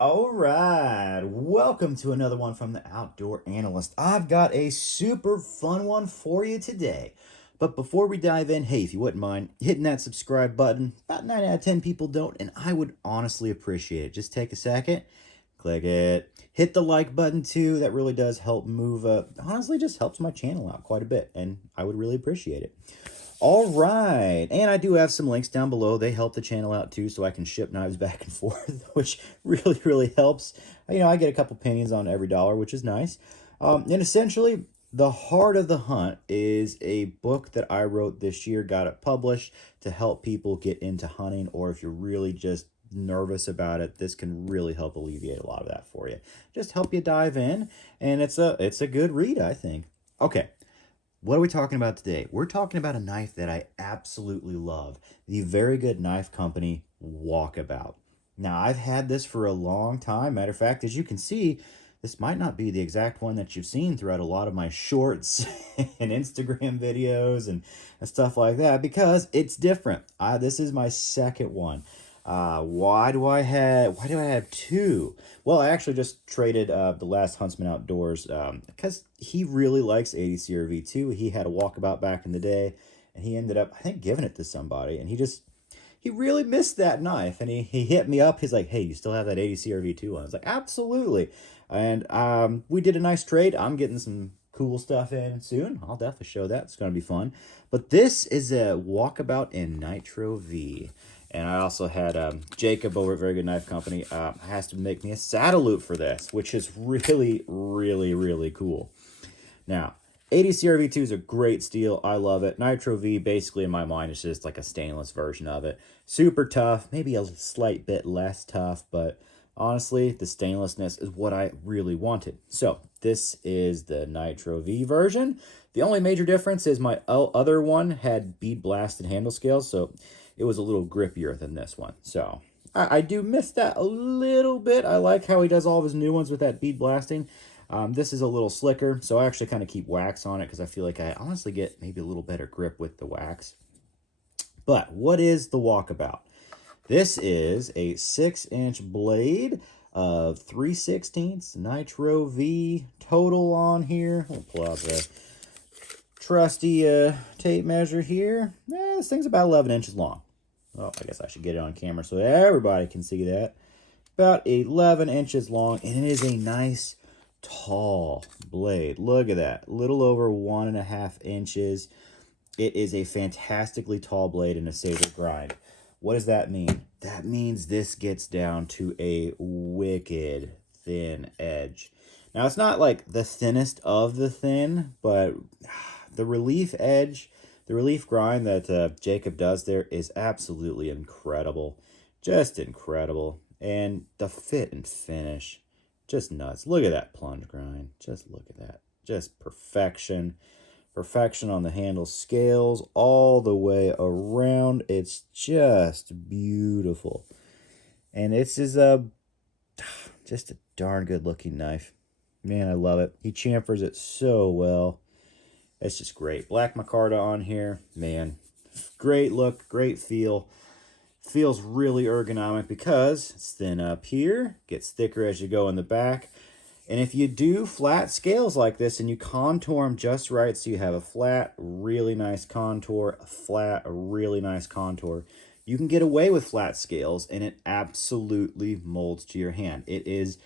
All right, welcome to another one from the Outdoor Analyst. I've got a super fun one for you today. But before we dive in, hey, if you wouldn't mind hitting that subscribe button, about 9 out of 10 people don't, and I would honestly appreciate it. Just take a second, click it, hit the like button too. That really does help move, honestly, just helps my channel out quite a bit, and I would really appreciate it. All right, and I do have some links down below. They help the channel out too, so I can ship knives back and forth, which really helps. I get a couple pennies on every dollar, which is nice. And essentially, The Heart of the Hunt is a book that I wrote this year, got it published to help people get into hunting, or if you're really just nervous about it, this can really help alleviate a lot of that for you. Just help you dive in, and it's a good read, I think. Okay. What are we talking about today? We're talking about a knife that I absolutely love, the Very Good Knife Company Walkabout. Now, I've had this for a long time. Matter of fact, as you can see, this might not be the exact one that you've seen throughout a lot of my shorts and Instagram videos and stuff like that, because it's different. This is my second one. Why do I have two? Well, I actually just traded the last Huntsman Outdoors because he really likes 80 CRV2. He had a Walkabout back in the day, and he ended up, I think, giving it to somebody, and he really missed that knife, and he hit me up. He's like, hey, you still have that 80 CRV2 one? I was like, absolutely. And we did a nice trade. I'm getting some cool stuff in soon. I'll definitely show that. It's going to be fun. But this is a Walkabout in Nitro V. And I also had Jacob over at Very Good Knife Company has to make me a saddle loop for this, which is really cool. Now, 80 CRV2 is a great steel. I love it. Nitro V, basically, in my mind, is just like a stainless version of it. Super tough, maybe a slight bit less tough, but honestly, the stainlessness is what I really wanted. So, this is the Nitro V version. The only major difference is my other one had bead blasted handle scales, so it was a little grippier than this one. So, I do miss that a little bit. I like how he does all of his new ones with that bead blasting. This is a little slicker, so I actually kind of keep wax on it because I feel like I honestly get maybe a little better grip with the wax. But what is the Walkabout? This is a 6-inch blade of 3/16 Nitro V total on here. We'll pull out the trusty tape measure here. This thing's about 11 inches long. Well, I guess I should get it on camera so everybody can see that. About 11 inches long, and it is a nice tall blade. Look at that, little over 1.5 inches. It is a fantastically tall blade in a saber grind. What does that mean? That means this gets down to a wicked thin edge. Now, it's not like the thinnest of the thin, but the relief edge, the relief grind that Jacob does there is absolutely incredible. Just incredible. And the fit and finish, just nuts. Look at that plunge grind. Just look at that. Just perfection. Perfection on the handle scales all the way around. It's just beautiful. And this is just a darn good looking knife. Man, I love it. He chamfers it so well. It's just great. Black micarta on here. Man, great look, great feel. Feels really ergonomic because it's thin up here, gets thicker as you go in the back. And if you do flat scales like this and you contour them just right, so you have a flat, really nice contour, a flat, a really nice contour, you can get away with flat scales and it absolutely molds to your hand. It is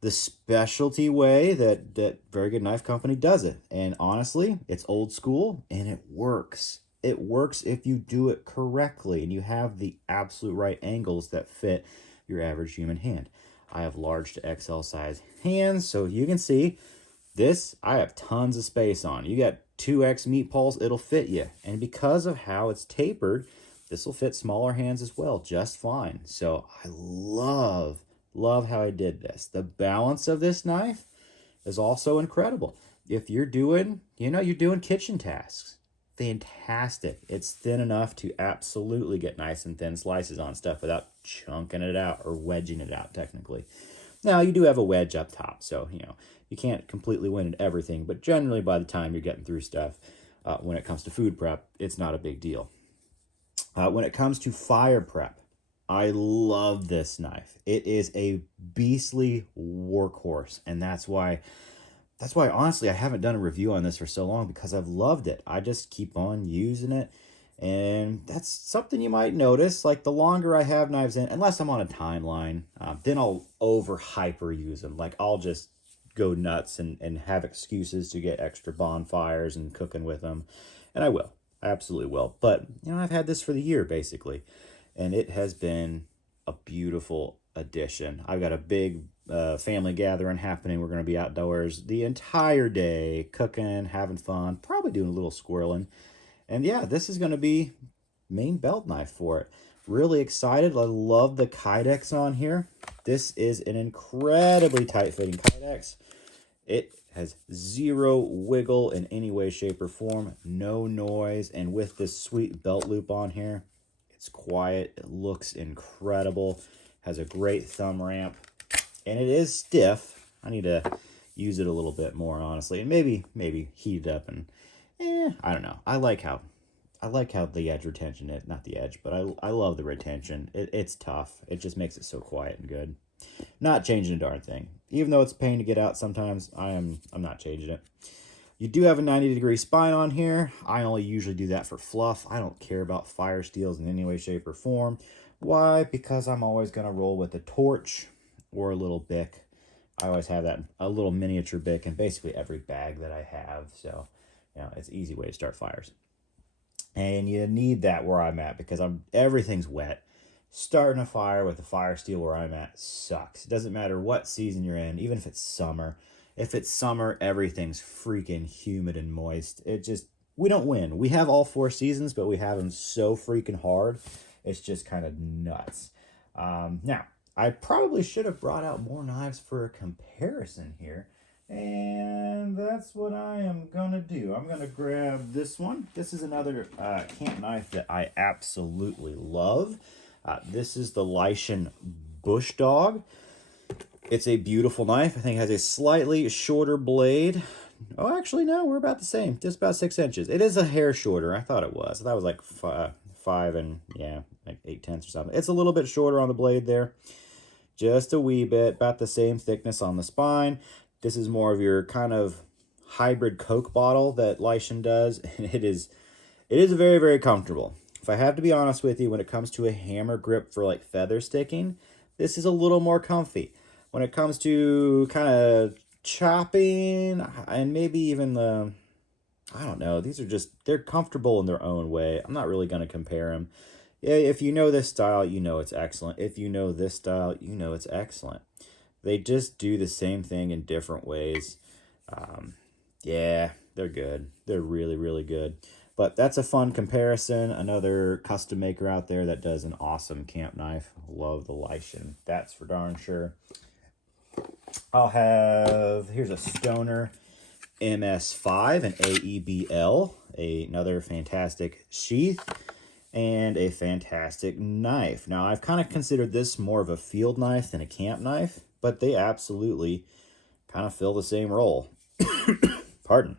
the specialty way that Very Good Knife Company does it. And honestly, it's old school and it works. It works if you do it correctly and you have the absolute right angles that fit your average human hand. I have large to XL size hands, so you can see this, I have tons of space on. You got 2X meat pulls, it'll fit you. And because of how it's tapered, this will fit smaller hands as well, just fine. So I love how I did this. The balance of this knife is also incredible. If you're doing, you're doing kitchen tasks, fantastic. It's thin enough to absolutely get nice and thin slices on stuff without chunking it out or wedging it out technically. Now, you do have a wedge up top, so, you can't completely win at everything, but generally by the time you're getting through stuff, when it comes to food prep, it's not a big deal. When it comes to fire prep, I love this knife. It is a beastly workhorse, and that's why honestly I haven't done a review on this for so long, because I've loved it. I just keep on using it. And that's something you might notice. Like, the longer I have knives in, unless I'm on a timeline, then I'll over hyper use them. Like, I'll just go nuts and have excuses to get extra bonfires and cooking with them. And I will. I absolutely will. But, I've had this for the year, basically. And it has been a beautiful addition. I've got a big family gathering happening. We're going to be outdoors the entire day, cooking, having fun, probably doing a little squirreling. And yeah, this is going to be main belt knife for it. Really excited. I love the Kydex on here. This is an incredibly tight-fitting Kydex. It has zero wiggle in any way, shape, or form. No noise. And with this sweet belt loop on here, it's quiet. It looks incredible. Has a great thumb ramp. And it is stiff. I need to use it a little bit more, honestly. And maybe heat it up and I don't know. I like how the edge retention is, not the edge, but I love the retention. It's tough. It just makes it so quiet and good. Not changing a darn thing. Even though it's a pain to get out sometimes, I'm not changing it. You do have a 90-degree spine on here. I only usually do that for fluff. I don't care about fire steels in any way, shape, or form. Why? Because I'm always going to roll with a torch or a little Bic. I always have a little miniature Bic in basically every bag that I have. So, it's an easy way to start fires. And you need that where I'm at, because everything's wet. Starting a fire with a fire steel where I'm at sucks. It doesn't matter what season you're in, even if it's summer. If it's summer, everything's freaking humid and moist. We don't win. We have all 4 seasons, but we have them so freaking hard. It's just kind of nuts. Now, I probably should have brought out more knives for a comparison here. And that's what I am going to do. I'm going to grab this one. This is another camp knife that I absolutely love. This is the Lycian Bush Dog. It's a beautiful knife. I think it has a slightly shorter blade. Oh, actually, no, we're about the same. Just about 6 inches. It is a hair shorter. I thought it was. That was like 5 and, like 8/10 or something. It's a little bit shorter on the blade there. Just a wee bit. About the same thickness on the spine. This is more of your kind of hybrid Coke bottle that Lycian does. And it is very, very comfortable. If I have to be honest with you, when it comes to a hammer grip for like feather sticking, this is a little more comfy. When it comes to kind of chopping and maybe even I don't know, they're comfortable in their own way. I'm not really going to compare them. Yeah, if you know this style, you know it's excellent. If you know this style, you know it's excellent. They just do the same thing in different ways. Yeah, they're good. They're really, really good. But that's a fun comparison. Another custom maker out there that does an awesome camp knife. Love the Lycian. That's for darn sure. Here's a Stoner MS5, an AEBL, another fantastic sheath, and a fantastic knife. Now, I've kind of considered this more of a field knife than a camp knife, but they absolutely kind of fill the same role. Pardon.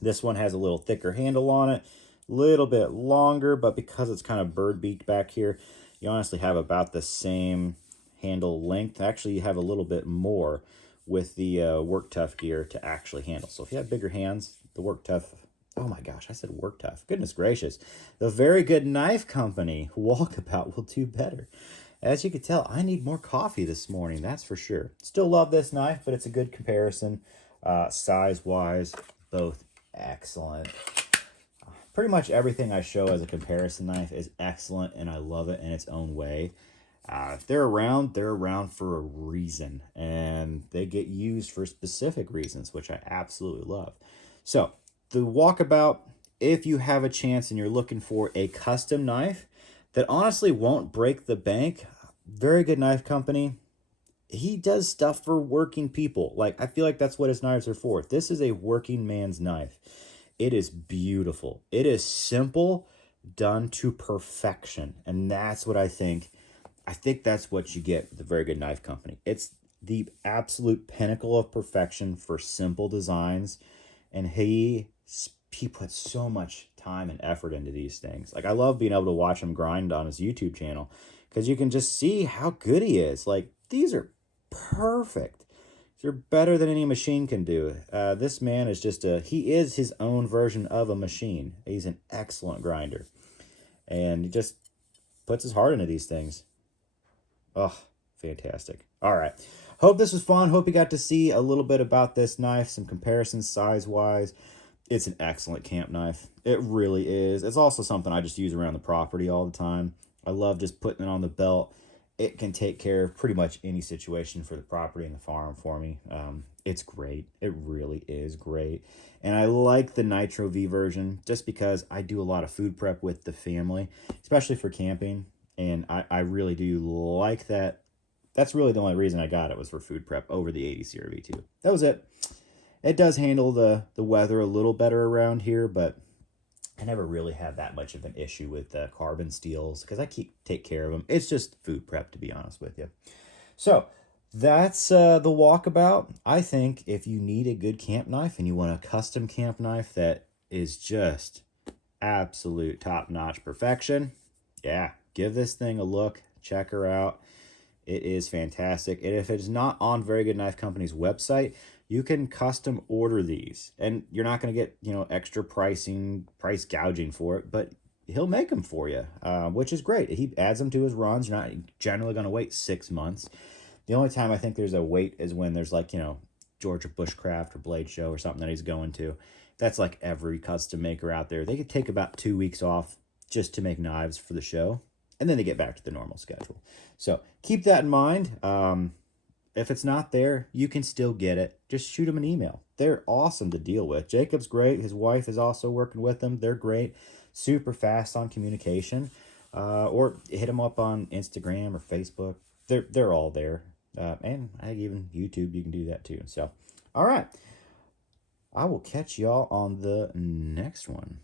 This one has a little thicker handle on it, a little bit longer, but because it's kind of bird beaked back here, you honestly have about the same handle length. Actually, you have a little bit more with the Work Tough gear to actually handle. So if you have bigger hands, the Work Tough, oh my gosh, I said Work Tough. Goodness gracious. The very good knife company, Walkabout, will do better. As you can tell, I need more coffee this morning, that's for sure. Still love this knife, but it's a good comparison. Size-wise, both excellent. Pretty much everything I show as a comparison knife is excellent, and I love it in its own way. If they're around for a reason, and they get used for specific reasons, which I absolutely love. So, the Walkabout, if you have a chance and you're looking for a custom knife that honestly won't break the bank, very good knife company. He does stuff for working people. Like, I feel like that's what his knives are for. This is a working man's knife. It is beautiful. It is simple, done to perfection. And that's what I think that's what you get with a very good knife company. It's the absolute pinnacle of perfection for simple designs. And he puts so much time and effort into these things. Like, I love being able to watch him grind on his YouTube channel, because you can just see how good he is. Like, these are perfect. They're better than any machine can do. This man is he is his own version of a machine. He's an excellent grinder. And he just puts his heart into these things. Oh, fantastic. All right. Hope this was fun. Hope you got to see a little bit about this knife, some comparisons size-wise. It's an excellent camp knife. It really is. It's also something I just use around the property all the time. I love just putting it on the belt. It can take care of pretty much any situation for the property and the farm for me. It's great. It really is great. And I like the Nitro V version just because I do a lot of food prep with the family, especially for camping. And I really do like that. That's really the only reason I got it, was for food prep over the 80 CRV2. That was it. It does handle the weather a little better around here, but I never really had that much of an issue with carbon steels because I take care of them. It's just food prep, to be honest with you. So that's the Walkabout. I think if you need a good camp knife and you want a custom camp knife that is just absolute top-notch perfection, yeah, give this thing a look. Check her out. It is fantastic. And if it's not on Very Good Knife Company's website, you can custom order these. And you're not going to get, extra price gouging for it, but he'll make them for you, which is great. He adds them to his runs. You're not generally going to wait 6 months. The only time I think there's a wait is when there's like, Georgia Bushcraft or Blade Show or something that he's going to. That's like every custom maker out there. They could take about 2 weeks off just to make knives for the show, and then they get back to the normal schedule. So keep that in mind. If it's not there, you can still get it. Just shoot them an email. They're awesome to deal with. Jacob's great. His wife is also working with them. They're great. Super fast on communication. Or hit them up on Instagram or Facebook. They're all there. And I think even YouTube, you can do that too. So, all right. I will catch y'all on the next one.